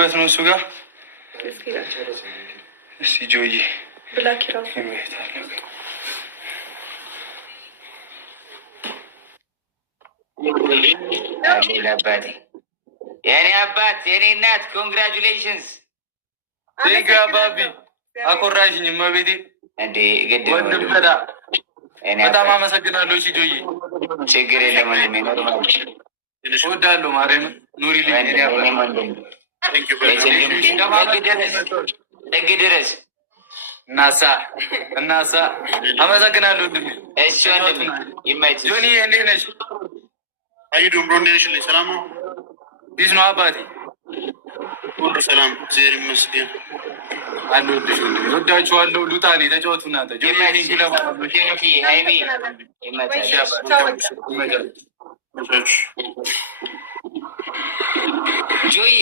ሊሄዱበት ነው እሱ ጋር። እስኪ ጆዬ የኔ አባት የኔ እናት ኮንግራጁሌሽንስ። ቴንክ አባቢ አኮራሽኝ። እመቤቴ ወንድም ተዳ በጣም አመሰግናለሁ። እሺ ጆዬ ችግር የለም ወንድሜ፣ ኖርማል እወዳለሁ። ማርያም ኑሪልኝ። ጥግ ድረስ እናሳ አመሰግናለሁ ወንድሜ። እሺ ወንድሜ ይመችሽ። ጆኒ እንዴት ነሽ? አይዱም ብሮ እንደሽልኝ ሰላም ነው? ቢዝ ነው አባቴ ሁሉ ሰላም እግዚአብሔር ይመስገን። አልወድሽ ወንድሜ፣ ወዳችኋለሁ። ሉጣኔ ተጫወቱ እናንተ። ጆኒ ቴንኪ ለማለት ነው። ሃይሚ ይመችሽ። ጆይ